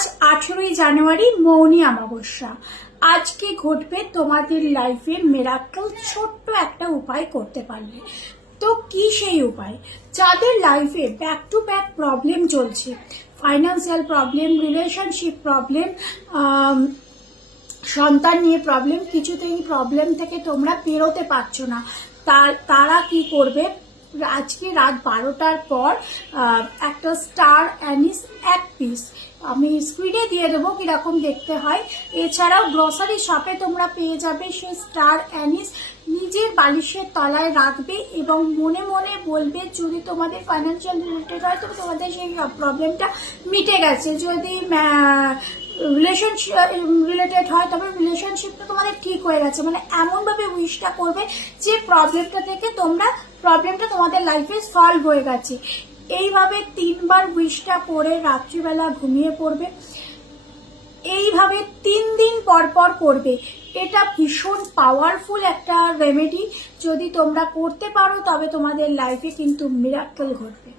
আজ 18ই জানুয়ারি মৌনী অমাবস্যা। আজকে ঘটবে তোমাদের লাইফে মিরাক্কেল। ছোট্ট একটা উপায় করতে পারবে। তো কি সেই উপায়? যাদের লাইফে ব্যাক টু ব্যাক প্রবলেম চলছে, ফাইন্যান্সিয়াল প্রবলেম, রিলেশনশিপ প্রবলেম, সন্তান নিয়ে প্রবলেম, কিছুতেই প্রবলেম থেকে তোমরা বেরোতে পারছো না, তারা কি করবে? আজকে রাত 12টার পর একটা স্টার অ্যানিস 1 পিস আমি স্ক্রিনে দিয়ে দেবো কিরকম দেখতে হয়। এছাড়াও গ্রসারি শপে তোমরা পেয়ে যাবে সেই স্টার অ্যানিস। নিজের বালিশের তলায় রাখবে এবং মনে মনে বলবে, যদি তোমাদের ফাইন্যান্সিয়াল রিলেটেড হয় তবে তোমাদের সেই প্রবলেমটা মিটে গেছে, যদি রিলেশনশিপ রিলেটেড হয় তবে রিলেশনশিপটা তোমাদের ঠিক হয়ে গেছে। মানে এমনভাবে উইশটা করবে যে প্রবলেমটা তোমাদের লাইফে সলভ হয়ে গেছে। এইভাবে 3 বার উইশটা করে রাত্রিবেলা ঘুমিয়ে পড়বে। এইভাবে 3 দিন পর পর করবে। এটা ভীষণ পাওয়ারফুল একটা রেমেডি। যদি তোমরা করতে পারো তবে তোমাদের লাইফে কিন্তু মিরাক্কেল ঘটবে।